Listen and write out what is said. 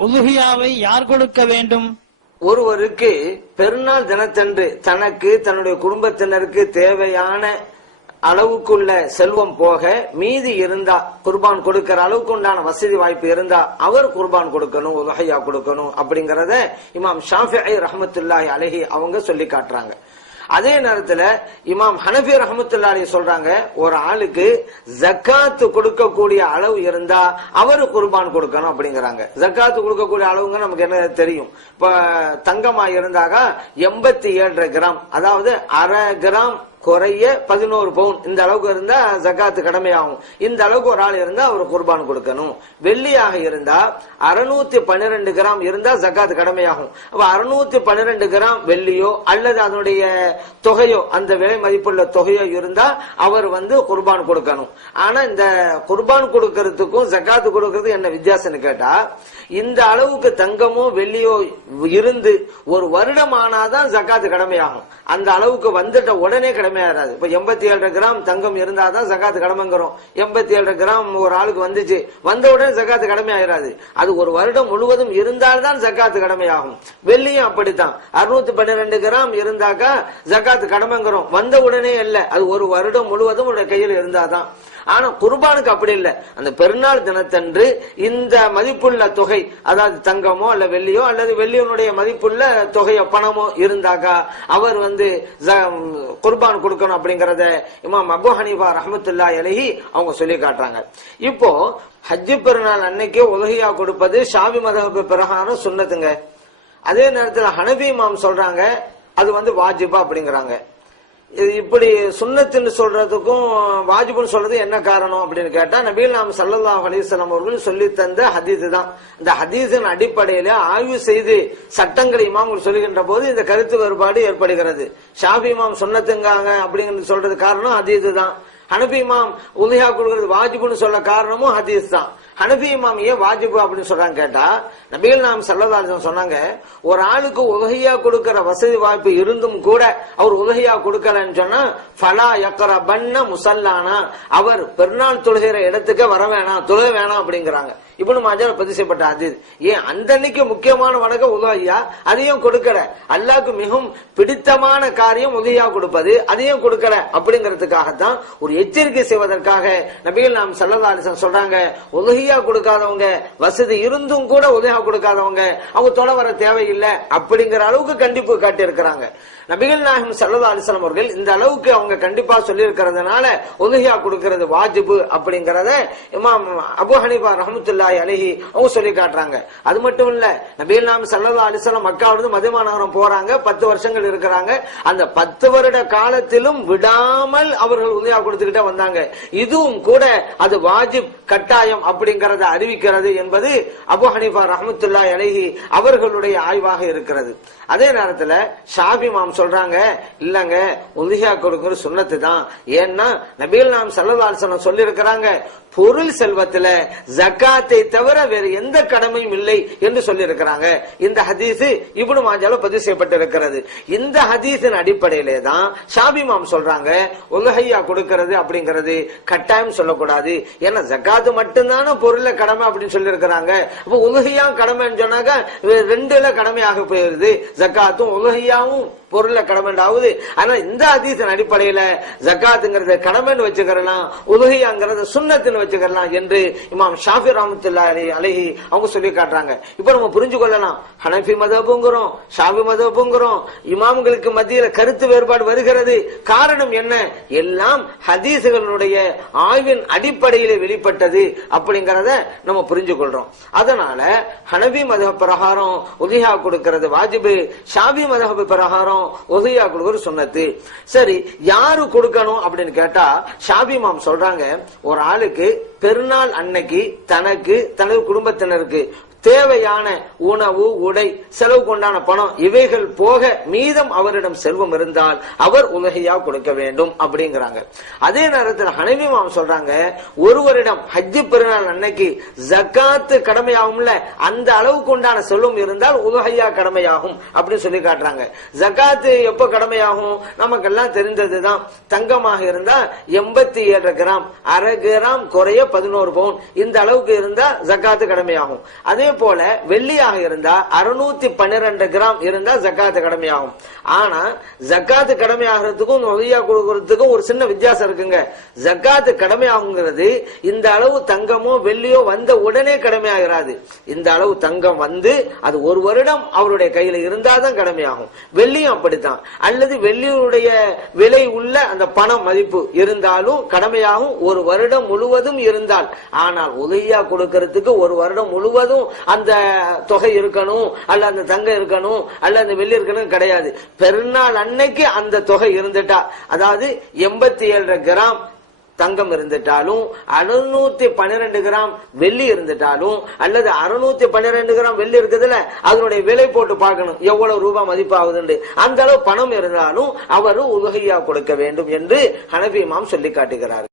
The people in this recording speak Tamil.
உலுகியாவை யார் கொடுக்க வேண்டும்? ஒருவருக்கு பெருநாள் தினத்தன்று தனக்கு தன்னுடைய குடும்பத்தினருக்கு தேவையான அளவுக்குள்ள செல்வம் போக மீதி இருந்தா குர்பான் கொடுக்கிற அளவுக்கு உண்டான வசதி வாய்ப்பு இருந்தா அவர் குர்பான் கொடுக்கணும் உலகையா கொடுக்கணும் அப்படிங்கறத இமாம் ஷாஃபி ரஹமத்துல்லாஹி அலஹி அவங்க சொல்லி காட்டுறாங்க. அதே நேரத்துல இமாம் ஹனபி ரஹமத்துல்லாலி சொல்றாங்க ஒரு ஆளுக்கு ஜக்காத்து கொடுக்கக்கூடிய அளவு இருந்தா அவரு குர்பான் கொடுக்கணும் அப்படிங்கிறாங்க. ஜக்காத்து கொடுக்கக்கூடிய அளவுங்க நமக்கு என்ன தெரியும்? இப்ப தங்கமா இருந்தாக எண்பத்தி ஏழரை கிராம் அதாவது அரை கிராம் குறைய பதினோரு பவுன். இந்த அளவுக்கு இருந்தா ஜக்காத்து கடமையாகும். இந்த அளவுக்கு ஒரு ஆள் இருந்தா அவர் குர்பான் கொடுக்கணும். வெள்ளியாக இருந்தா அறுநூத்தி பன்னிரெண்டு கிராம் இருந்தா ஜக்காத்து கடமையாகும். அப்ப அறுநூத்தி பன்னிரெண்டு கிராம் வெள்ளியோ அல்லது அதனுடைய தொகையோ அந்த விலை மதிப்புள்ள தொகையோ இருந்தா அவர் வந்து குர்பான் கொடுக்கணும். ஆனா இந்த குர்பான் கொடுக்கறதுக்கும் ஜக்காத்து கொடுக்கறதுக்கும் என்ன வித்தியாசம்னு கேட்டா இந்த அளவுக்கு தங்கமோ வெள்ளியோ இருந்து ஒரு வருடம் ஆனாதான் ஜக்காத்து கடமையாகும். அந்த அளவுக்கு வந்துட்ட உடனே கடமையாகாது இப்ப எண்பத்தி ஏழரை கிராம் தங்கம் இருந்தாதான் சகாத்து கடமைங்கிறோம். எண்பத்தி ஏழரை கிராம் ஒரு ஆளுக்கு வந்துச்சு. வந்தவுடன் உடனே கடமை ஆயிராது. அது ஒரு வருடம் முழுவதும் இருந்தால்தான் ஜக்காத்து கடமையாகும். வெள்ளியும் அப்படித்தான். அறுநூத்தி பன்னிரெண்டு கிராம் இருந்தாக்கா ஜக்காத்து கடமைங்கிறோம். வந்த உடனே இல்ல. அது ஒரு வருடம் முழுவதும் உடைய கையில் இருந்தாதான். ஆனா குர்பானுக்கு அப்படி இல்ல. அந்த பெருநாள் தினத்தன்று இந்த மதிப்புள்ள தொகை அதாவது தங்கமோ அல்ல வெள்ளியோ அல்லது வெள்ளியனுடைய மதிப்புள்ள தொகையோ பணமோ இருந்தாக்கா அவர் வந்து குர்பான் கொடுக்கணும் அப்படிங்கறத இமாம் அபு ஹனீஃபா ரஹமத்துல்லா அலஹி அவங்க சொல்லி காட்டுறாங்க. இப்போ ஹஜ்ஜு பெருநாள் அன்னைக்கு உலகியா கொடுப்பது ஷாபி மதகு பிரகாரம் சொன்னதுங்க அதே நேரத்தில் ஹனபி இமாம் சொல்றாங்க அது வந்து வாஜிபா அப்படிங்கிறாங்க. இப்படி சுன்னத்துன்னு சொல்றதுக்கும் வாஜிபுன்னு சொல்றது என்ன காரணம் அப்படின்னு கேட்டா நபீல் நாம் சல்லல்லா அலைஹி அவர்கள் சொல்லி தந்த ஹதீஸ் தான். இந்த ஹதீஸின் அடிப்படையில ஆய்வு செய்து சட்டங்களை இமாம்கள் சொல்லுகின்ற போது இந்த கருத்து வேறுபாடு ஏற்படுகிறது. ஷாபி இமாம் சுண்ணத்துங்காங்க அப்படிங்கிறது சொல்றது காரணம் ஹதீஸ் தான். ஹனபி இமாம் உதயா கொடுக்கிறது வாஜிபுன்னு சொல்ல காரணமும் ஹதீஸ் தான். ஹனபி இமாம் ஏன் வாஜிபு அப்படின்னு சொல்றாங்க கேட்டா நபிகள் நாம் சல்லதாசன் சொன்னாங்க ஒரு ஆளுக்கு உதகையா கொடுக்கிற வசதி வாய்ப்பு இருந்தும் கூட அவர் உதகையா கொடுக்கலன்னு சொன்னா ஃபலா யக்கர பண்ண முசல்லானா அவர் பெருநாள் தொழுகிற இடத்துக்கு வர வேணாம் தொழுக வேணாம் அப்படிங்கிறாங்க. இப்படி மாஜால பதிவு செய்யப்பட்ட அது ஏன் அந்த அன்னைக்கு முக்கியமான வணக்கம் உதவியா அதையும் கொடுக்கல. அல்லாக்கு மிகவும் பிடித்தமான காரியம் உதவியா கொடுப்பது அதையும் கொடுக்கல அப்படிங்கிறதுக்காகத்தான் ஒரு எச்சரிக்கை செய்வதற்காக நபிகள் நாம் சல்லதாலிசன் சொல்றாங்க ஃப்ரீயா கொடுக்காதவங்க வசதி இருந்தும் கூட உதவியா கொடுக்காதவங்க அவங்க தொலை வர தேவையில்லை அப்படிங்கிற அளவுக்கு கண்டிப்பு காட்டியிருக்கிறாங்க. நபிகள் நாயகம் சல்லா அலிஸ்லாம் அவர்கள் இந்த அளவுக்கு அவங்க கண்டிப்பா சொல்லி இருக்கிறதுனால உதவியா கொடுக்கிறது வாஜிபு அப்படிங்கறத இமாம் அபு ஹனீஃபா ரஹமத்துல்லாஹி அலஹி அவங்க சொல்லி காட்டுறாங்க. அது மட்டும் இல்ல நபிகள் நாயம் சல்லா அலிஸ்லாம் மக்காவிலிருந்து மதிமா நகரம் போறாங்க பத்து வருஷங்கள் இருக்கிறாங்க. அந்த பத்து வருட காலத்திலும் விடாமல் அவர்கள் உதவியா கொடுத்துக்கிட்டே வந்தாங்க. இதுவும் கூட அது வாஜிப் கட்டாயம் அப்படி என்கிறத அறிவிக்கிறது என்பது அபு ஹனீஃபா ரஹமத்துல்லா அலஹி அவர்களுடைய ஆய்வாக இருக்கிறது. அதே நேரத்தில் ஷாபி மாம் சொல்றாங்க இல்லைங்க உதிகா கொடுக்கிற சுண்ணத்து தான். ஏன்னா நபீல் நாம் சல்லதாசனம் சொல்லியிருக்கிறாங்க பொருள் செல்வத்துல ஜக்காத்தை தவிர வேறு எந்த கடமையும் இல்லை என்று சொல்லியிருக்கிறாங்க. இந்த ஹதீஸ் இப்னு மாஜால பதிவு செய்யப்பட்டிருக்கிறது. இந்த ஹதீஸின் அடிப்படையிலே தான் ஷாபி மாம் சொல்றாங்க உலகையா கொடுக்கிறது அப்படிங்கிறது கட்டாயம் சொல்லக்கூடாது. ஏன்னா ஜக்காத்து மட்டும்தானே பொருள்ல கடமை அப்படின்னு சொல்லி இருக்கிறாங்க அப்ப உலகையா கடமைன்னு சொன்னாக்க ரெண்டுல கடமையாக போயிருது. ஜக்காத்தும் உலகையாவும் பொருள்ல கடமைண்டாவது ஆனா இந்த அதீசன் அடிப்படையில ஜக்காத்துங்கிறத கடமைன்னு வச்சுக்கிறலாம் உலகையாங்கிறத சுண்ணத்துன்னு வச்சுக்கலாம் என்று இமாம் ஷாஃபி ராமத்துல்லா அலஹி அவங்க சொல்லி காட்டுறாங்க. இப்ப நம்ம புரிஞ்சு கொள்ளலாம். ஹனஃபி மதப்புங்கிறோம் ஷாஃபி மதப்புங்கிறோம் இமாம்களுக்கு மத்தியில கருத்து வேறுபாடு வருகிறது. காரணம் என்ன? எல்லாம் ஹதீசுகளுடைய ஆய்வின் அடிப்படையிலே வெளிப்பட்டது அப்படிங்கிற அப்படிங்கறத நம்ம புரிஞ்சு கொள்றோம் அதனால ஹனபி மத பிரகாரம் உதயா கொடுக்கிறது வாஜிபு ஷாபி மதஹபு பிரகாரம் உதயா கொடுக்கிறது சொன்னது சரி யாரு கொடுக்கணும் அப்படின்னு கேட்டா ஷாபி மாம் சொல்றாங்க ஒரு ஆளுக்கு பெருநாள் அன்னைக்கு தனக்கு தனது குடும்பத்தினருக்கு தேவையான உணவு உடை செலவு கொண்டான பணம் இவைகள் போக மீதம் அவரிடம் செல்வம் இருந்தால் அவர் உலகையா கொடுக்க வேண்டும் அப்படிங்கிறாங்க. அதே நேரத்தில் ஹனவி மாம் சொல்றாங்க ஒருவரிடம் ஹஜ்ஜி பெருநாள் அன்னைக்கு ஜக்காத்து கடமையாகும்ல அந்த அளவுக்கு உண்டான செல்வம் இருந்தால் உலகையா கடமையாகும் அப்படின்னு சொல்லி காட்டுறாங்க. ஜக்காத்து எப்ப கடமையாகும்? நமக்கெல்லாம் தெரிந்ததுதான். தங்கமாக இருந்தா எண்பத்தி ஏழு கிராம் அரை கிராம் குறைய பதினோரு பவுன். இந்த அளவுக்கு இருந்தா ஜக்காத்து கடமையாகும். அதே போல வெள்ளியாக இருந்தா அறுநூத்தி பன்னிரெண்டு கிராம் இருந்தா ஜக்காத்து கடமையாகும். ஆனா ஜக்காத்து கடமையாகிறதுக்கும் உதவியா கொடுக்கறதுக்கும் ஒரு சின்ன வித்தியாசம் இருக்குங்க. ஜக்காத்து கடமையாகுங்கிறது இந்த அளவு தங்கமோ வெள்ளியோ வந்த உடனே கடமையாகிறாது. இந்த அளவு தங்கம் வந்து அது ஒரு வருடம் அவருடைய கையில இருந்தாதான் கடமையாகும். வெள்ளியும் அப்படித்தான். அல்லது வெள்ளியுடைய விலை உள்ள அந்த பணம் மதிப்பு இருந்தாலும் கடமையாகும். ஒரு வருடம் முழுவதும் இருந்தால். ஆனால் உதவியா கொடுக்கறதுக்கு ஒரு வருடம் முழுவதும் அந்த தொகை இருக்கணும் அல்ல அந்த தங்கம் இருக்கணும் அல்ல அந்த வெள்ளி இருக்கணும் கிடையாது. பெருநாள் அன்னைக்கு அந்த தொகை இருந்துட்டா. அதாவது எண்பத்தி ஏழரை கிராம் தங்கம் இருந்துட்டாலும் அறுநூத்தி பன்னிரெண்டு கிராம் வெள்ளி இருந்துட்டாலும் அல்லது அறுநூத்தி பன்னிரெண்டு கிராம் வெள்ளி இருக்குதுல அதனுடைய விலை போட்டு பார்க்கணும். எவ்வளவு ரூபாய் மதிப்பாகுதுன்னு அந்த அளவு பணம் இருந்தாலும் அவர் உதகையா கொடுக்க வேண்டும் என்று ஹனபி இமாம் சொல்லி காட்டுகிறார்